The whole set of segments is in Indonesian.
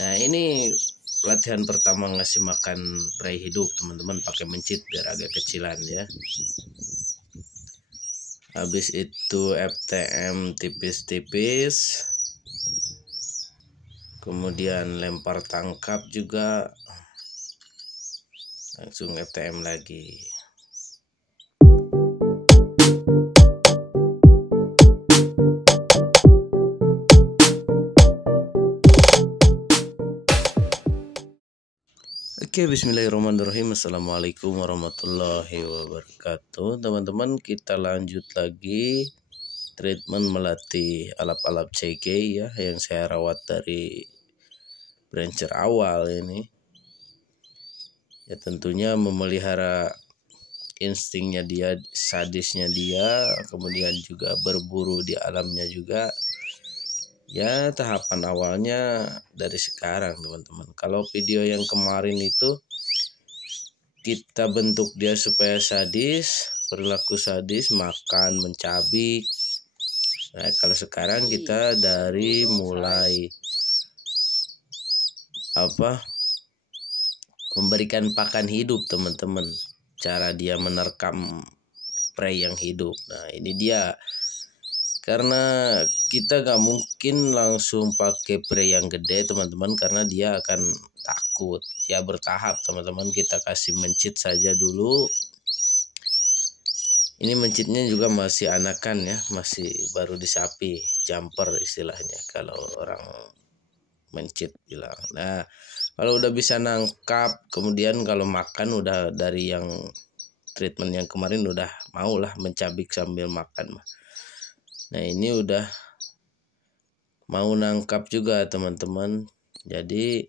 Nah, ini latihan pertama ngasih makan prei hidup teman-teman, pakai mencit biar agak kecilan ya. Habis itu FTM tipis-tipis, kemudian lempar tangkap juga, langsung FTM lagi. Oke, bismillahirrahmanirrahim. Assalamualaikum warahmatullahi wabarakatuh. Teman-teman, kita lanjut lagi treatment melatih alap-alap CG ya, yang saya rawat dari brancher awal ini. Ya tentunya memelihara instingnya dia, sadisnya dia, kemudian juga berburu di alamnya juga. Ya tahapan awalnya dari sekarang teman-teman. Kalau video yang kemarin itu kita bentuk dia supaya sadis, perilaku sadis, makan, mencabik. Nah, kalau sekarang kita dari mulai memberikan pakan hidup teman-teman. Cara dia menerkam prei yang hidup. Nah ini dia. Karena kita gak mungkin langsung pakai prei yang gede teman-teman, karena dia akan takut. Ya bertahap teman-teman, kita kasih mencit saja dulu. Ini mencitnya juga masih anakan ya, masih baru disapi, jumper istilahnya kalau orang mencit bilang. Nah kalau udah bisa nangkap, kemudian kalau makan udah dari yang treatment yang kemarin udah maulah mencabik sambil makan mah. Nah ini udah mau nangkap juga teman-teman. Jadi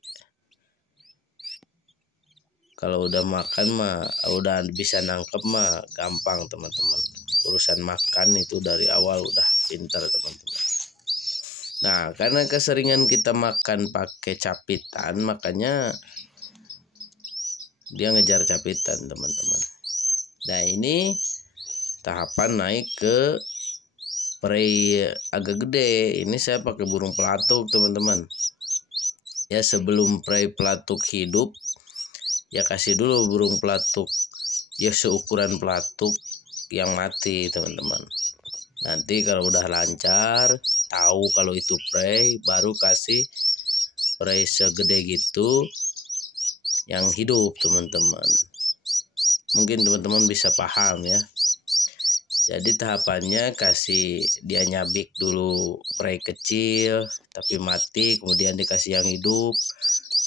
kalau udah makan mah, udah bisa nangkep mah gampang teman-teman. Urusan makan itu dari awal udah pintar teman-teman. Nah karena keseringan kita makan pakai capitan, makanya dia ngejar capitan teman-teman. Nah ini tahapan naik ke prei agak gede. Ini saya pakai burung pelatuk teman-teman. Ya sebelum prei pelatuk hidup, ya kasih dulu burung pelatuk ya seukuran pelatuk yang mati teman-teman. Nanti kalau udah lancar, tahu kalau itu prei, baru kasih prei segede gitu yang hidup teman-teman. Mungkin teman-teman bisa paham ya. Jadi tahapannya kasih dia nyabik dulu prei kecil tapi mati, kemudian dikasih yang hidup,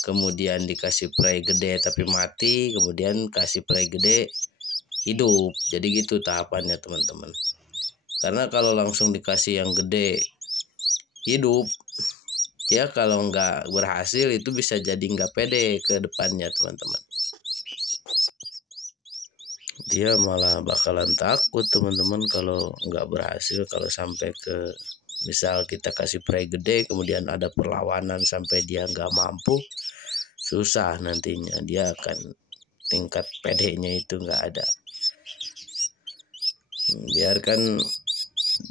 kemudian dikasih prei gede tapi mati, kemudian kasih prei gede hidup. Jadi gitu tahapannya teman-teman. Karena kalau langsung dikasih yang gede hidup, ya kalau nggak berhasil itu bisa jadi nggak pede ke depannya teman-teman. Dia malah bakalan takut teman-teman kalau nggak berhasil. Kalau sampai ke misal kita kasih prei gede kemudian ada perlawanan sampai dia nggak mampu, susah nantinya. Dia akan tingkat pedenya itu nggak ada. Biarkan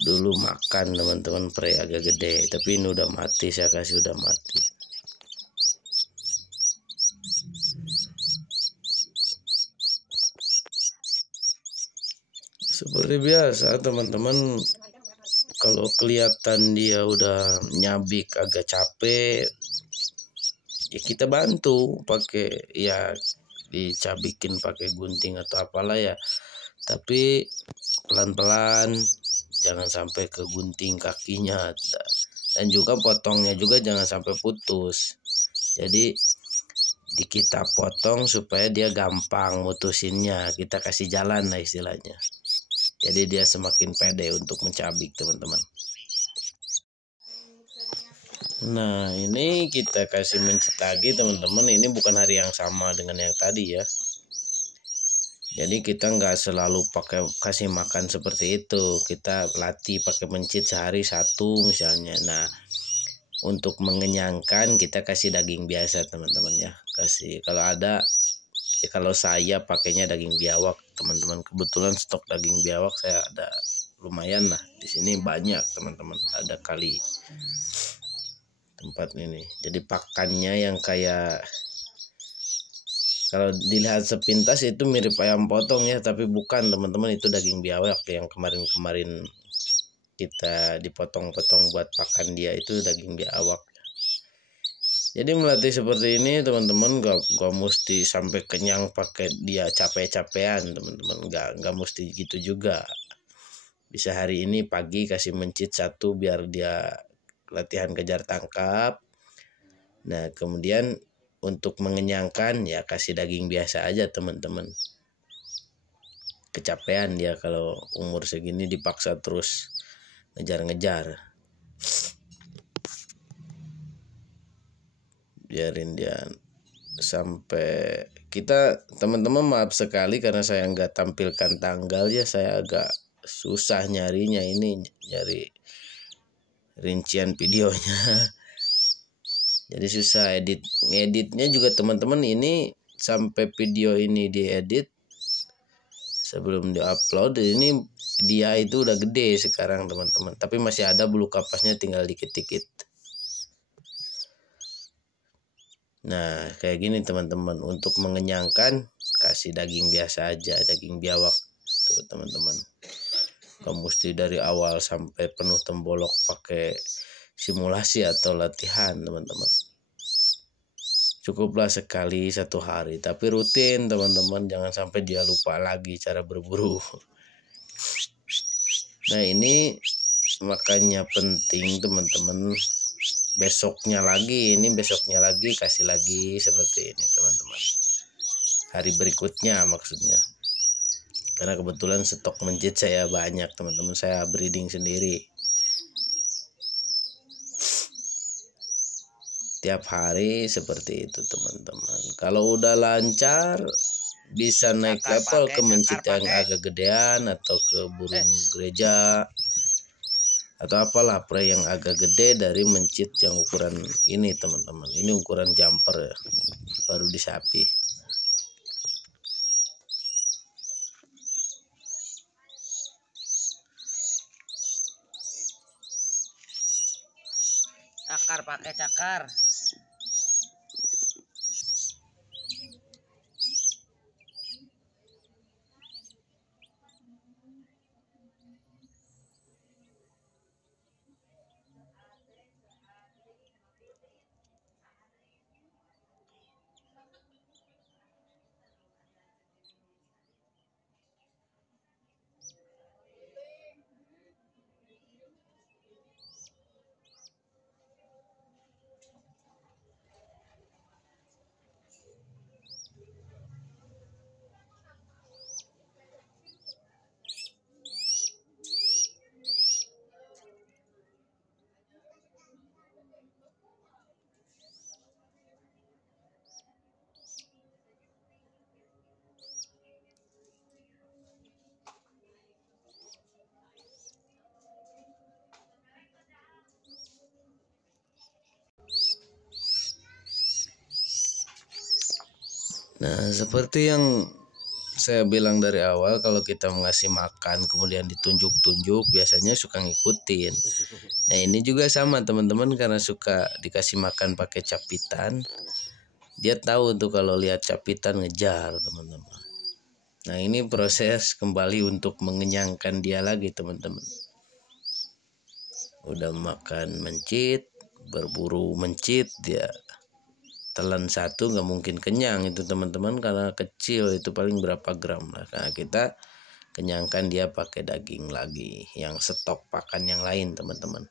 dulu makan teman-teman prei agak gede, tapi ini udah mati, saya kasih udah mati. Seperti biasa teman-teman, kalau kelihatan dia udah nyabik agak capek, ya kita bantu pakai ya dicabikin pakai gunting atau apalah ya. Tapi pelan-pelan, jangan sampai ke gunting kakinya, dan juga potongnya juga jangan sampai putus. Jadi kita potong supaya dia gampang mutusinnya, kita kasih jalan lah istilahnya. Jadi dia semakin pede untuk mencabik teman-teman. Nah ini kita kasih mencit lagi teman-teman. Ini bukan hari yang sama dengan yang tadi ya. Jadi kita nggak selalu pakai kasih makan seperti itu. Kita latih pakai mencit sehari satu misalnya. Nah untuk mengenyangkan kita kasih daging biasa teman-teman ya. Kasih kalau ada ya, kalau saya pakainya daging biawak teman-teman. Kebetulan stok daging biawak saya ada lumayan lah di sini, banyak teman-teman, ada kali tempat ini. Jadi pakannya yang kayak, kalau dilihat sepintas itu mirip ayam potong ya, tapi bukan teman-teman, itu daging biawak yang kemarin-kemarin kita dipotong-potong buat pakan dia, itu daging biawak. Jadi melatih seperti ini teman-teman, gak mesti sampai kenyang pakai dia capek-capean teman-teman, gak mesti gitu juga. Bisa hari ini pagi kasih mencit 1 biar dia latihan kejar tangkap. Nah kemudian untuk mengenyangkan ya kasih daging biasa aja teman-teman. Kecapean dia kalau umur segini dipaksa terus ngejar-ngejar. Biarin dia sampai kita, teman-teman maaf sekali karena saya nggak tampilkan tanggal ya, saya agak susah nyarinya ini, nyari rincian videonya. Jadi susah ngeditnya juga teman-teman. Ini sampai video ini diedit, sebelum diupload ini dia itu udah gede sekarang teman-teman, tapi masih ada bulu kapasnya tinggal dikit-dikit. Nah kayak gini teman-teman, untuk mengenyangkan kasih daging biasa aja, daging biawak tuh teman-teman. Gak mesti dari awal sampai penuh tembolok pakai simulasi atau latihan teman-teman. Cukuplah sekali 1 hari, tapi rutin teman-teman, jangan sampai dia lupa lagi cara berburu. Nah ini makanya penting teman-teman, besoknya lagi kasih lagi seperti ini teman-teman, hari berikutnya maksudnya. Karena kebetulan stok mencit saya banyak teman-teman, saya breeding sendiri. Tiap hari seperti itu teman-teman. Kalau udah lancar bisa naik level ke mencit yang agak gedean, atau ke burung gereja, atau apalah prey yang agak gede dari mencit yang ukuran ini teman-teman. Ini ukuran jumper ya, baru di sapi. Cakar, pakai cakar. Nah seperti yang saya bilang dari awal, kalau kita ngasih makan kemudian ditunjuk-tunjuk biasanya suka ngikutin. Nah ini juga sama teman-teman, karena suka dikasih makan pakai capitan, dia tahu tuh kalau lihat capitan ngejar teman-teman. Nah ini proses kembali untuk mengenyangkan dia lagi teman-teman. Udah makan mencit, berburu mencit, dia telan 1 nggak mungkin kenyang itu teman-teman, karena kecil itu paling berapa gram lah. Karena kita kenyangkan dia pakai daging lagi yang stok pakan yang lain teman-teman.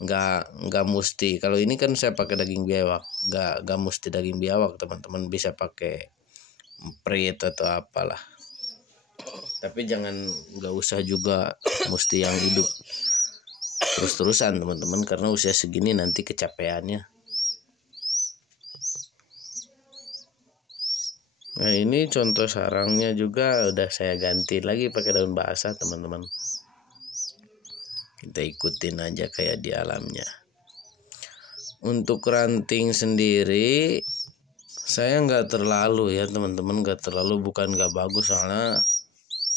Nggak mesti, kalau ini kan saya pakai daging biawak, nggak mesti daging biawak teman-teman, bisa pakai emprit atau apalah. Tapi nggak usah juga mesti yang hidup terus-terusan teman-teman, karena usia segini nanti kecapeannya. Nah ini contoh sarangnya juga udah saya ganti lagi pakai daun basah teman-teman. Kita ikutin aja kayak di alamnya. Untuk ranting sendiri saya nggak terlalu ya teman-teman, nggak terlalu, bukan nggak bagus, soalnya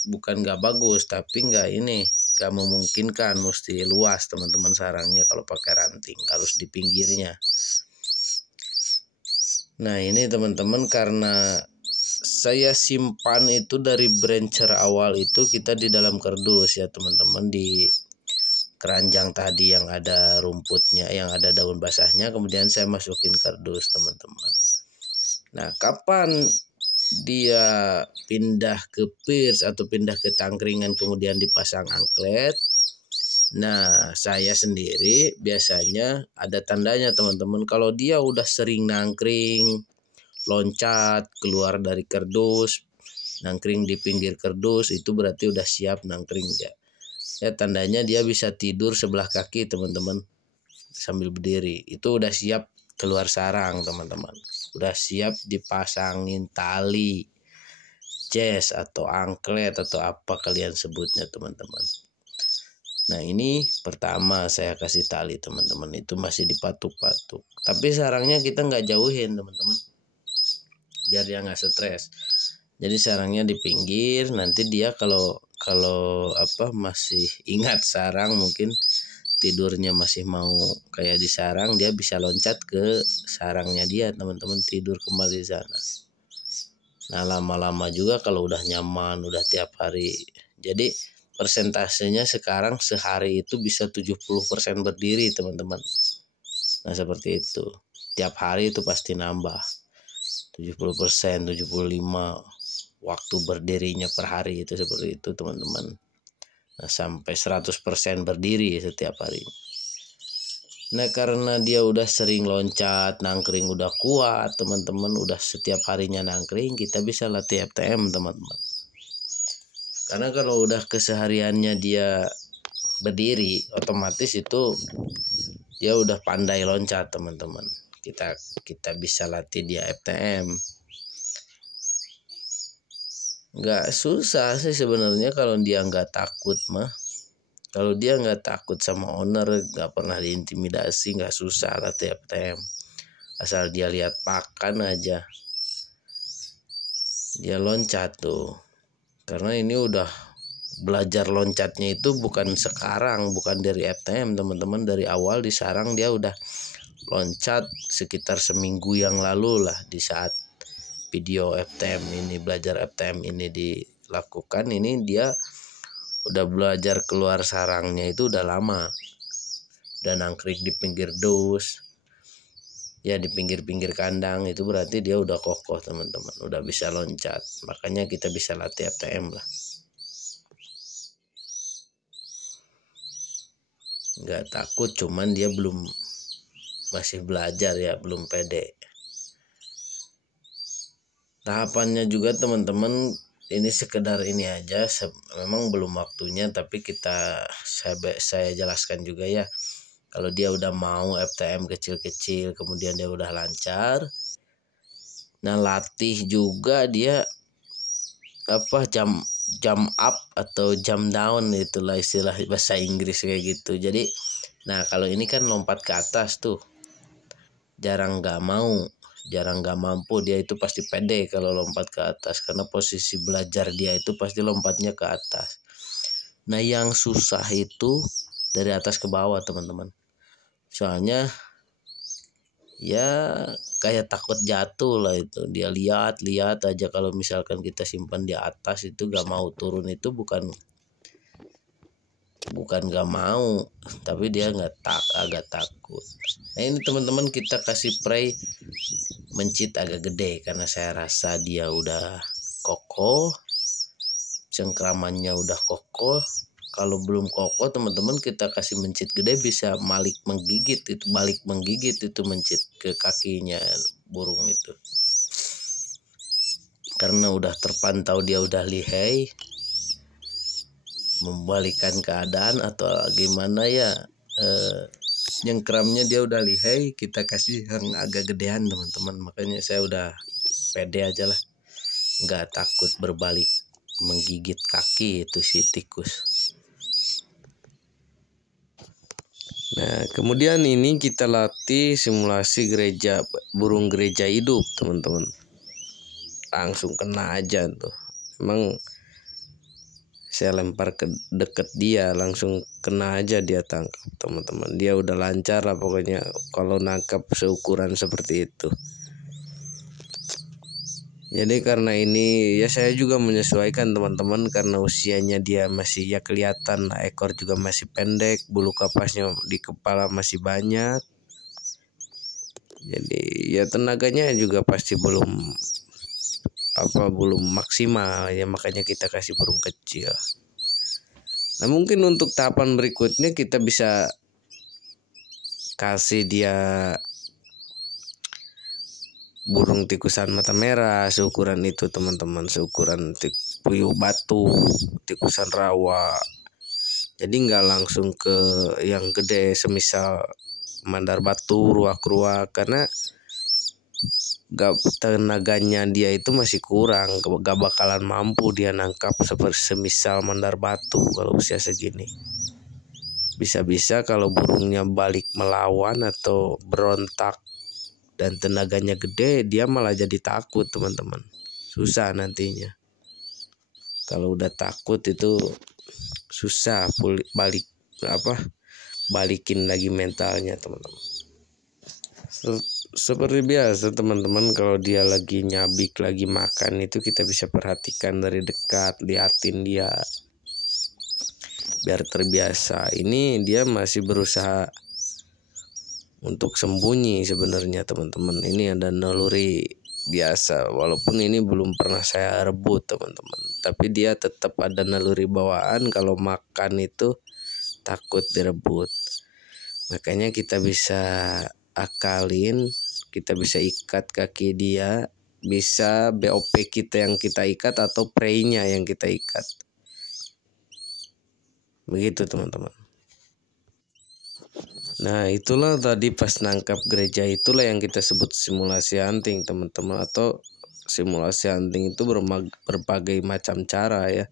bukan nggak bagus tapi nggak ini, gak memungkinkan, mesti luas teman-teman sarangnya kalau pakai ranting, harus di pinggirnya. Nah ini teman-teman, karena saya simpan itu dari brancher awal itu kita di dalam kardus ya teman-teman, di keranjang tadi yang ada rumputnya, yang ada daun basahnya, kemudian saya masukin kardus teman-teman. Nah kapan dia pindah ke pierce atau pindah ke cangkringan kemudian dipasang angklet, nah saya sendiri biasanya ada tandanya teman-teman. Kalau dia udah sering nangkring, loncat keluar dari kardus, nangkring di pinggir kardus, itu berarti udah siap nangkring ya. Ya tandanya dia bisa tidur sebelah kaki teman-teman sambil berdiri, itu udah siap keluar sarang teman-teman, udah siap dipasangin tali, jas atau angklet atau apa kalian sebutnya teman-teman. Nah ini pertama saya kasih tali teman-teman, itu masih dipatuk-patuk, tapi sarangnya kita nggak jauhin teman-teman, biar dia nggak stres. Jadi sarangnya di pinggir, nanti dia kalau masih ingat sarang, mungkin tidurnya masih mau kayak di sarang, dia bisa loncat ke sarangnya dia teman-teman, tidur kembali di sana. Nah lama-lama juga kalau udah nyaman, udah tiap hari, jadi persentasenya sekarang sehari itu bisa 70% berdiri teman-teman. Nah seperti itu, tiap hari itu pasti nambah 70%, 75% waktu berdirinya per hari, itu seperti itu teman-teman. Nah, sampai 100% berdiri setiap hari. Nah karena dia udah sering loncat, nangkring udah kuat teman-teman, udah setiap harinya nangkring, kita bisa latih FTM teman-teman. Karena kalau udah kesehariannya dia berdiri, otomatis itu dia udah pandai loncat teman-teman. Kita bisa latih dia FTM. Nggak susah sih sebenarnya kalau dia nggak takut mah. Kalau dia nggak takut sama owner, nggak pernah diintimidasi, nggak susah latih FTM. Asal dia lihat pakan aja, dia loncat tuh. Karena ini udah belajar loncatnya itu bukan sekarang, bukan dari FTM teman-teman, dari awal di sarang dia udah loncat sekitar seminggu yang lalu lah, di saat video FTM ini, belajar FTM ini dilakukan, ini dia udah belajar keluar sarangnya itu udah lama, udah nangkring di pinggir dus ya, di pinggir-pinggir kandang, itu berarti dia udah kokoh teman-teman, udah bisa loncat. Makanya kita bisa latih FTM lah, nggak takut, cuman dia masih belajar ya, belum pede. Tahapannya juga teman-teman, ini sekedar ini aja, memang belum waktunya, tapi saya jelaskan juga ya. Kalau dia udah mau FTM kecil-kecil, kemudian dia udah lancar, nah latih juga dia jam up atau jam down, itulah istilah bahasa Inggris kayak gitu. Jadi nah kalau ini kan lompat ke atas tuh, jarang nggak mampu, dia itu pasti pede kalau lompat ke atas, karena posisi belajar dia itu pasti lompatnya ke atas. Nah yang susah itu dari atas ke bawah teman-teman, soalnya ya kayak takut jatuh lah itu, dia lihat aja. Kalau misalkan kita simpan di atas itu gak mau turun, itu bukan gak mau, tapi dia agak takut. Nah ini teman-teman, kita kasih prey mencit agak gede, karena saya rasa dia udah kokoh, cengkramannya udah kokoh. Kalau belum kokoh teman-teman, kita kasih mencit gede, bisa balik menggigit itu mencit ke kakinya burung itu, karena udah terpantau dia udah lihai, membalikan keadaan atau gimana ya, nyengkramnya dia udah lihai, kita kasih yang agak gedean teman-teman. Makanya saya udah pede aja lah, nggak takut berbalik menggigit kaki itu si tikus. Nah kemudian ini kita latih simulasi burung gereja hidup teman-teman, langsung kena aja tuh. Emang Saya lempar ke deket dia, langsung kena aja dia tangkap teman-teman. Dia udah lancar lah pokoknya kalau nangkap seukuran seperti itu. Jadi karena ini ya saya juga menyesuaikan teman-teman, karena usianya dia masih ya kelihatan lah, ekor juga masih pendek, bulu kapasnya di kepala masih banyak. Jadi ya tenaganya juga pasti belum maksimal ya, makanya kita kasih burung kecil. Nah mungkin untuk tahapan berikutnya kita bisa kasih dia burung tikusan mata merah seukuran itu teman-teman, seukuran puyuh batu, tikusan rawa. Jadi nggak langsung ke yang gede semisal mandar batu, ruak-ruak, karena tenaganya dia itu masih kurang, gak bakalan mampu dia nangkap seperti semisal mandar batu kalau usia segini. Bisa-bisa kalau burungnya balik melawan atau berontak dan tenaganya gede, dia malah jadi takut teman-teman, susah nantinya. Kalau udah takut itu susah balikin lagi mentalnya teman-teman. Seperti biasa teman-teman, kalau dia lagi nyabik, lagi makan itu kita bisa perhatikan dari dekat, liatin dia biar terbiasa. Ini dia masih berusaha untuk sembunyi sebenarnya teman-teman. Ini ada naluri biasa, walaupun ini belum pernah saya rebut teman-teman, tapi dia tetap ada naluri bawaan kalau makan itu takut direbut. Makanya kita bisa akalin, kita bisa ikat kaki dia, bisa BOP kita yang kita ikat atau prey-nya yang kita ikat. Begitu teman-teman. Nah itulah tadi pas nangkap gereja, itulah yang kita sebut simulasi hunting teman-teman. Atau simulasi hunting itu berbagai macam cara ya.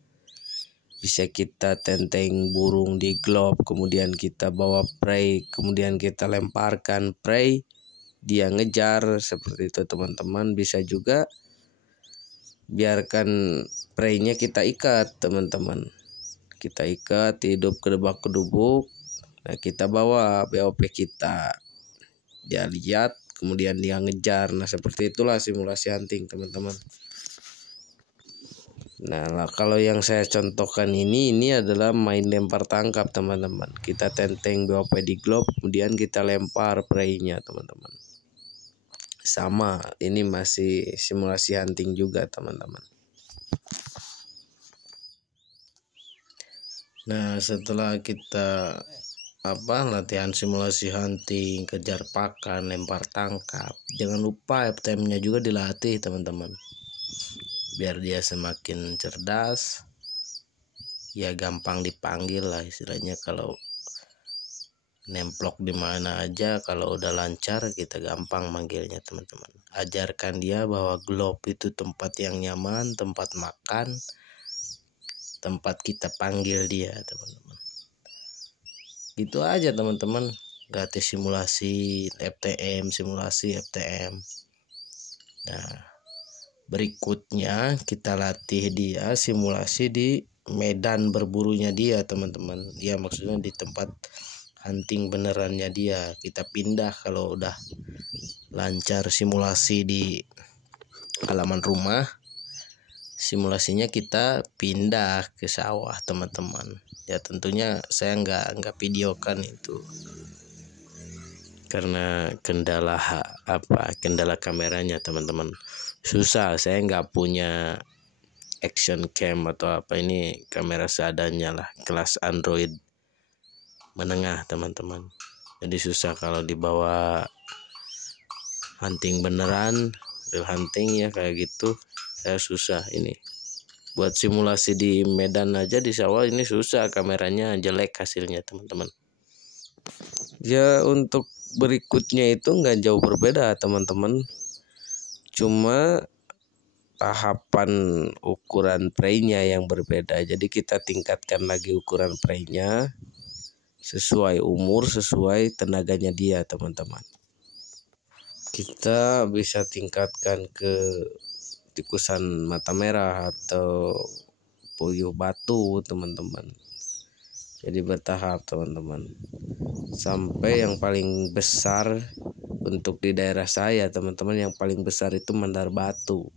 Bisa kita tenteng burung di glove, kemudian kita bawa prey, kemudian kita lemparkan prey, dia ngejar seperti itu teman-teman. Bisa juga biarkan prey-nya kita ikat teman-teman, kita ikat hidup kedebak-kedubuk. Nah kita bawa BOP kita, dia lihat kemudian dia ngejar. Nah seperti itulah simulasi hunting teman-teman. Nah kalau yang saya contohkan ini adalah main lempar tangkap teman-teman. Kita tenteng BOP di glove, kemudian kita lempar prey-nya teman-teman. Sama, ini masih simulasi hunting juga teman-teman. Nah setelah kita latihan simulasi hunting, kejar pakan, lempar tangkap, jangan lupa FTM-nya juga dilatih teman-teman, biar dia semakin cerdas, ya gampang dipanggil lah istilahnya. Kalau nemplok di mana aja, kalau udah lancar kita gampang manggilnya teman-teman. Ajarkan dia bahwa glove itu tempat yang nyaman, tempat makan, tempat kita panggil dia teman-teman. Gitu aja teman-teman, gratis simulasi FTM, simulasi FTM. Nah berikutnya kita latih dia simulasi di medan berburunya dia teman-teman. Ya maksudnya di tempat hunting benerannya dia. Kita pindah kalau udah lancar simulasi di halaman rumah, simulasinya kita pindah ke sawah teman-teman. Ya tentunya saya nggak videokan itu karena kendala kameranya teman-teman. Susah, saya nggak punya action cam atau apa, ini kamera seadanya lah, kelas Android menengah teman-teman. Jadi susah kalau dibawa hunting beneran, real hunting ya kayak gitu, saya susah ini. Buat simulasi di medan aja, di sawah ini susah, kameranya jelek hasilnya teman-teman. Ya untuk berikutnya itu nggak jauh berbeda teman-teman, cuma tahapan ukuran prey-nya yang berbeda. Jadi kita tingkatkan lagi ukuran prey-nya sesuai umur, sesuai tenaganya dia teman-teman. Kita bisa tingkatkan ke tikusan mata merah atau puyuh batu teman-teman. Jadi bertahap teman-teman, sampai yang paling besar untuk di daerah saya teman-teman, yang paling besar itu mandar batu.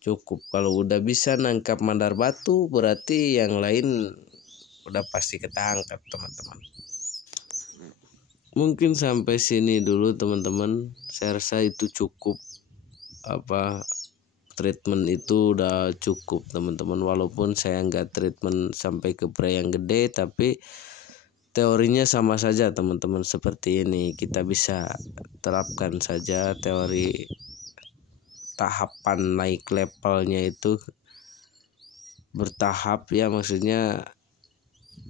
Cukup kalau udah bisa nangkap mandar batu berarti yang lain udah pasti ketangkap teman-teman. Mungkin sampai sini dulu teman-teman, saya rasa itu cukup. Treatment itu udah cukup teman-teman, walaupun saya nggak treatment sampai ke prei yang gede, tapi teorinya sama saja teman-teman. Seperti ini kita bisa terapkan saja teori tahapan naik levelnya itu bertahap ya, maksudnya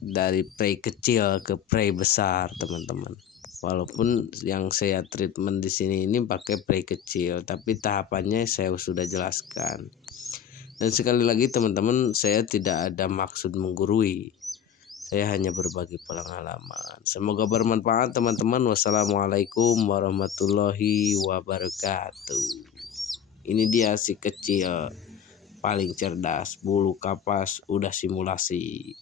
dari prei kecil ke prei besar teman-teman. Walaupun yang saya treatment di sini ini pakai prei kecil, tapi tahapannya saya sudah jelaskan. Dan sekali lagi teman-teman, saya tidak ada maksud menggurui. Saya hanya berbagi pengalaman. Semoga bermanfaat teman-teman. Wassalamualaikum warahmatullahi wabarakatuh. Ini dia si kecil paling cerdas, bulu kapas udah simulasi.